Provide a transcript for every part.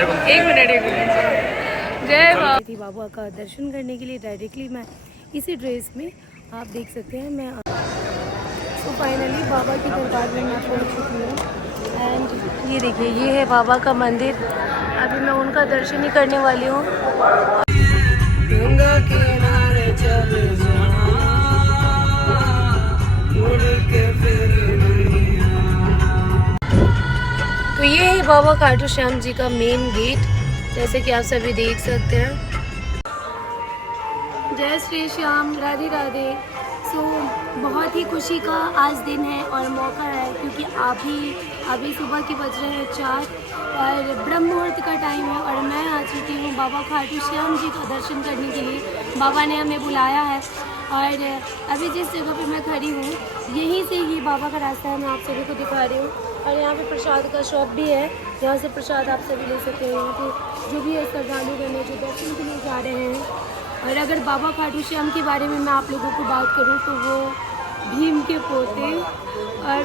एक मिनट जय बाबा बाबा का दर्शन करने के लिए डायरेक्टली मैं इसी ड्रेस में आप देख सकते हैं मैं तो फाइनली बाबा की दरबार में मैं पहुंच चुकी हूँ एंड ये देखिए ये है बाबा का मंदिर। अभी मैं उनका दर्शन ही करने वाली हूँ। गंगा किनारे चले तो ये है बाबा खाटू श्याम जी का मेन गेट, जैसे कि आप सभी देख सकते हैं। जय श्री श्याम, राधे राधे। बहुत ही खुशी का आज दिन है और मौका है क्योंकि अभी सुबह के बज रहे हैं 4 और ब्रह्म मुहूर्त का टाइम है और मैं आ चुकी हूँ बाबा खाटू श्याम जी का दर्शन करने के लिए। बाबा ने हमें बुलाया है और अभी जिस जगह पे मैं खड़ी हूँ यहीं से ही बाबा का रास्ता है, मैं आप सभी को दिखा रही हूँ। और यहाँ पे प्रसाद का शॉप भी है, यहाँ से प्रसाद आप सभी ले सकते हैं। यहाँ पे जो भी है श्रद्धालु गण जो दर्शन के लिए जा रहे हैं। और अगर बाबा खाटू श्याम के बारे में मैं आप लोगों को बात करूँ तो वो भीम के पोते और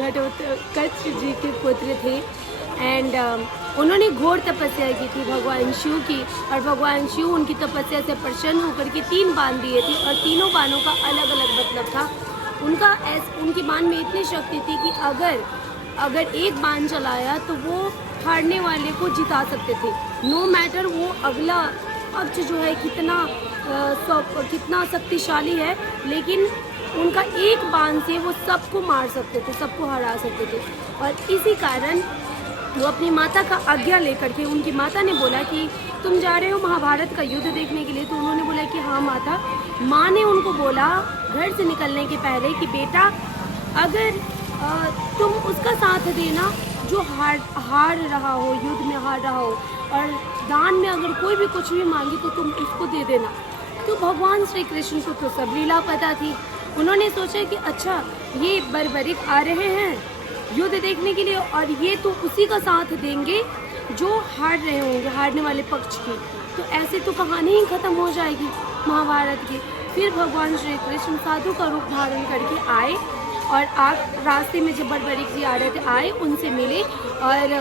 घटोत्कच जी के पुत्र थे एंड उन्होंने घोर तपस्या की थी भगवान शिव की और भगवान शिव उनकी तपस्या से प्रसन्न होकर के 3 बाण दिए थे और तीनों बाणों का अलग अलग मतलब था। उनकी बाण में इतनी शक्ति थी कि अगर एक बाण चलाया तो वो हारने वाले को जिता सकते थे, नो मैटर वो अगला पक्ष जो है कितना शक्तिशाली है, लेकिन उनका एक बाण से वो सबको मार सकते थे, सबको हरा सकते थे। और इसी कारण वो अपनी माता का आज्ञा लेकर के, उनकी माता ने बोला कि तुम जा रहे हो महाभारत का युद्ध देखने के लिए, तो उन्होंने बोला कि हाँ माता। माँ ने उनको बोला घर से निकलने के पहले कि बेटा अगर तुम उसका साथ देना जो हार रहा हो, युद्ध में हार रहा हो, और दान में अगर कोई भी कुछ भी मांगे तो तुम उसको दे देना। तो भगवान श्री कृष्ण को तो सब लीला पता थी। उन्होंने सोचा कि अच्छा ये बर्बरिक आ रहे हैं युद्ध देखने के लिए और ये तो उसी का साथ देंगे जो हार रहे होंगे, हारने वाले पक्ष की, तो ऐसे तो कहानी ही खत्म हो जाएगी महाभारत की। फिर भगवान श्री कृष्ण साधु का रूप धारण करके आए और रास्ते में जब बर्बरिक जी आ रहे थे आए, उनसे मिले और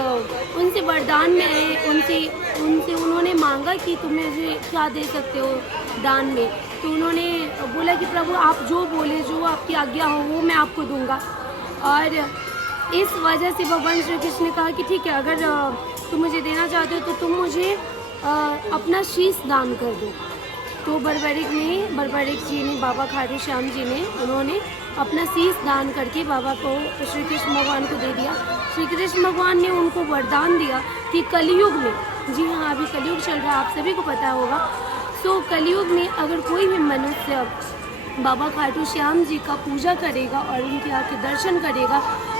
उनसे वरदान में उनसे उन्होंने मांगा कि तुम मुझे क्या दे सकते हो दान में। तो उन्होंने बोला कि प्रभु आप जो बोले, जो आपकी आज्ञा हो वो मैं आपको दूंगा। और इस वजह से भगवान श्री कृष्ण ने कहा कि ठीक है, अगर तुम मुझे देना चाहते हो तो तुम मुझे अपना शीश दान कर दो। तो बर्बरिक जी ने, बाबा खाटू श्याम जी ने, उन्होंने अपना शीश दान करके बाबा को, श्री कृष्ण भगवान को दे दिया। श्री कृष्ण भगवान ने उनको वरदान दिया कि कलयुग में, जी हाँ अभी कलयुग चल रहा है, आप सभी को पता होगा। सो कलयुग में अगर कोई भी मनुष्य बाबा खाटू श्याम जी का पूजा करेगा और उनके आके दर्शन करेगा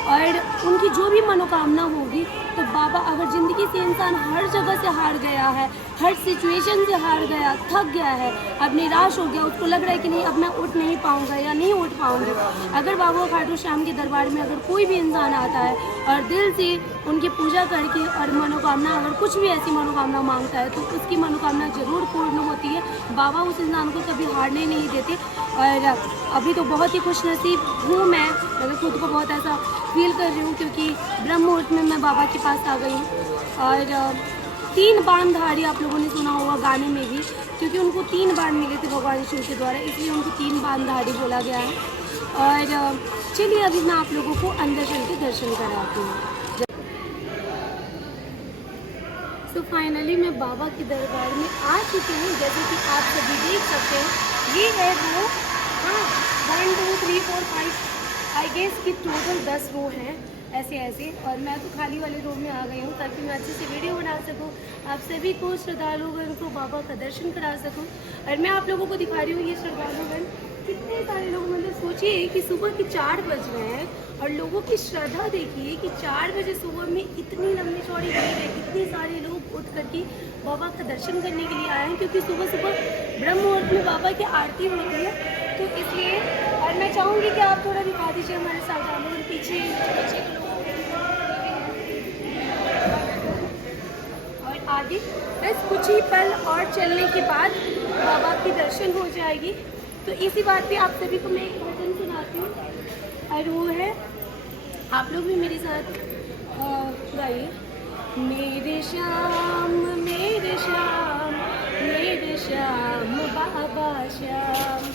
और उनकी जो भी मनोकामना होगी, तो बाबा, अगर ज़िंदगी से इंसान हर जगह से हार गया है, हर सिचुएशन से हार गया, थक गया है, अब निराश हो गया, उसको लग रहा है कि नहीं अब मैं उठ नहीं पाऊँगा या नहीं उठ पाऊँगी, अगर बाबा खाटू श्याम के दरबार में अगर कोई भी इंसान आता है और दिल से उनकी पूजा करके और मनोकामना, अगर कुछ भी ऐसी मनोकामना मांगता है तो उसकी मनोकामना ज़रूर पूर्ण होती है। बाबा उस इंसान को कभी हारने नहीं देते। और अभी तो बहुत ही खुशनसीब हूँ मैं खुद को बहुत ऐसा फील कर रही हूँ क्योंकि ब्रह्म मुहूर्त में मैं बाबा के पास आ गई हूँ। और 3 बाण धारी, आप लोगों ने सुना होगा गाने में भी, क्योंकि उनको 3 बाण मिले थे भगवान शिव के द्वारा, इसलिए उनको 3 बाण धारी बोला गया है। और चलिए अभी मैं आप लोगों को अंदर चल के दर्शन कराती हूँ। तो फाइनली मैं बाबा के दरबार में आ चुकी हूँ, जैसे कि आप सभी देख सकते हैं। ये है रो, हाँ 1 2 3 4 5 आई गेस कि टोटल 10 रो हैं ऐसे। और मैं तो खाली वाले रो में आ गई हूँ ताकि मैं अच्छे से वीडियो बना सकूँ, आप सभी को श्रद्धालुगण को बाबा का दर्शन करा सकूँ। और मैं आप लोगों को दिखा रही हूँ ये श्रद्धालुगण, कितने सारे लोग, मतलब सोचिए कि सुबह के 4 बज रहे हैं और लोगों की श्रद्धा देखिए कि 4 बजे सुबह में इतनी लंबी चौड़ी भीड़ है, कितने सारे लोग उठ करके बाबा का दर्शन करने के लिए आए हैं, क्योंकि सुबह सुबह ब्रह्म मुहूर्त में बाबा की आरती होती है, तो इसलिए। और मैं चाहूँगी कि आप थोड़ा दिखा दीजिए हमारे साथ लोग पीछे के लोग और आगे बस कुछ ही पल और चलने के बाद बाबा की दर्शन हो जाएगी। तो इसी बात पे आप सभी को मैं एक भजन सुनाती हूँ और वो है, आप लोग भी मेरे साथ गाइए। मेरे श्याम मेरे श्याम मेरे श्याम बाबा श्याम,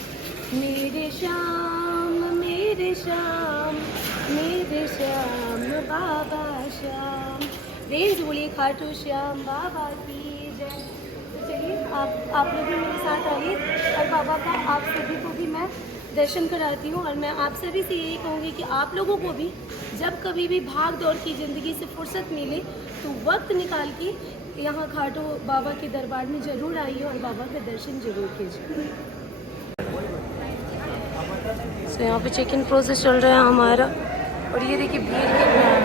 मेरे श्याम मेरे श्याम मेरे श्याम बाबा श्याम। रेंज बोलिए खाटू श्याम बाबा की जय। तो चलिए आप लोग भी मेरे साथ आइए और बाबा का आप सभी को भी मैं दर्शन कराती हूँ। और मैं आप सभी से यही कहूँगी कि आप लोगों को भी जब कभी भी भाग दौड़ की ज़िंदगी से फुर्सत मिले तो वक्त निकाल के यहाँ खाटू बाबा के दरबार में ज़रूर आइए और बाबा के दर्शन ज़रूर कीजिए। तो यहाँ पे चेक इन प्रोसेस चल रहा है हमारा, और ये देखिए भीड़ कितना है।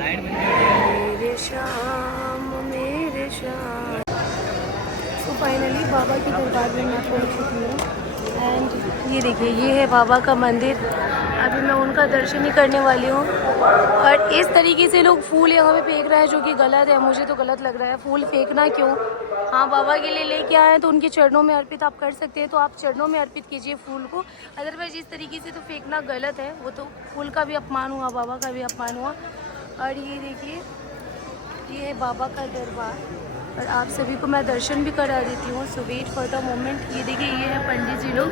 मेरे श्याम मेरे श्याम। तो फाइनली बाबा के दरबार में मैं पहुँच चुकी हूँ एंड ये देखिए ये है बाबा का मंदिर। अभी मैं उनका दर्शन ही करने वाली हूँ। और इस तरीके से लोग फूल यहाँ पे फेंक रहे हैं जो कि गलत है, मुझे तो गलत लग रहा है। फूल फेंकना क्यों? हाँ, बाबा के लिए लेके आए हैं तो उनके चरणों में अर्पित आप कर सकते हैं, तो आप चरणों में अर्पित कीजिए फूल को। अदरवाइज इस तरीके से तो फेंकना गलत है, वो तो फूल का भी अपमान हुआ, बाबा का भी अपमान हुआ। और ये देखिए ये है बाबा का दरबार और आप सभी को मैं दर्शन भी करा देती हूँ। सो वेट फॉर द मोमेंट। ये देखिए ये है पंडित जी लोग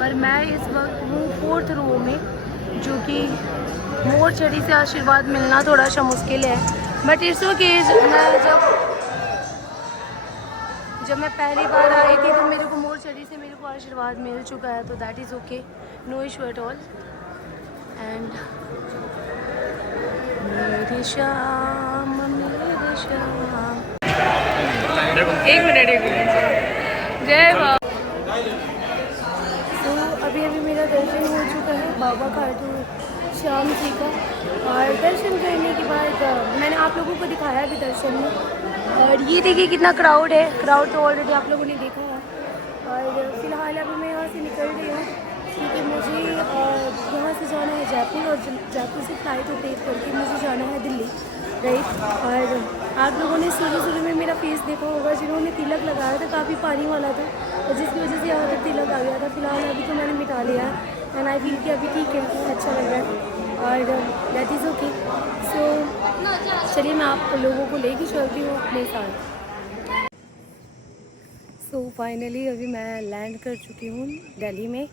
और मैं इस वक्त हूँ 4th रो में, जो कि मोर चढ़ी से आशीर्वाद मिलना थोड़ा सा मुश्किल है, बट इट्स ओके। जब मैं पहली बार आई थी तो मेरे को मोर चढ़ी से मेरे को आशीर्वाद मिल चुका है, तो that is okay, no issue at all. And मेरे श्याम मेरे श्याम। एक मिनट जय बाबा। तो अभी मेरा दर्शन हो चुका है बाबा खाटू श्याम जी का, और दर्शन करने के बाद मैंने आप लोगों को दिखाया भी दर्शन में। और ये देखिए कितना क्राउड है, क्राउड तो ऑलरेडी आप लोगों ने देखा है। और फिलहाल अभी मैं यहाँ से निकल रही हूँ क्योंकि मुझे यहाँ से जाना है जयपुर, और जयपुर से फ्लाइट टेक करके मुझे जाना है दिल्ली, राइट। और आप लोगों ने शुरू में मेरा फेस देखा होगा, जिन्होंने तिलक लगाया था काफ़ी पानी वाला था, और जिसकी वजह से यहाँ तक तिलक आ गया था। फिलहाल अभी तो मैंने मिटा लिया है एंड आई फील कि अभी ठीक है, अच्छा लग रहा है और दैट इज़ ओके। सो चलिए मैं आप लोगों को लेके चलती हूँ अपने साथ। सो फाइनली अभी मैं लैंड कर चुकी हूँ दिल्ली में,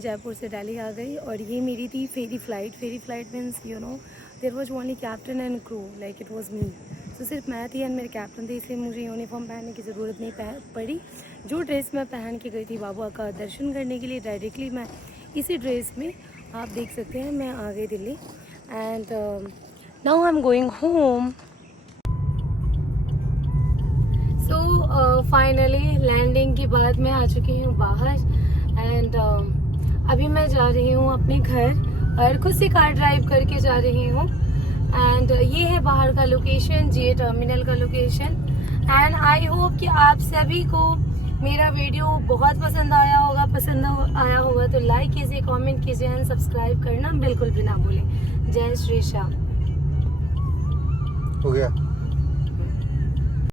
जयपुर से दिल्ली आ गई। और ये मेरी थी ferry flight means you know there was only captain and crew, like it was me. तो सिर्फ मैं थी एंड मेरे कैप्टन थे, इसलिए मुझे यूनिफॉर्म पहनने की ज़रूरत नहीं पड़ी। जो ड्रेस मैं पहन के गई थी बाबा का दर्शन करने के लिए, डायरेक्टली मैं इसी ड्रेस में आप देख सकते हैं मैं आ गई Delhi. And now I am going home. So finally landing के बाद मैं आ चुकी हूँ बाहर एंड अभी मैं जा रही हूँ अपने घर और खुद से कार ड्राइव करके जा रही हूँ। एंड ये है बाहर का लोकेशन, ये टर्मिनल का लोकेशन। एंड आई होप कि आप सभी को मेरा वीडियो बहुत पसंद आया होगा तो लाइक कीजिए, कमेंट कीजिए एंड सब्सक्राइब करना बिल्कुल भी ना भूलें। जय श्री श्याम। हो गया।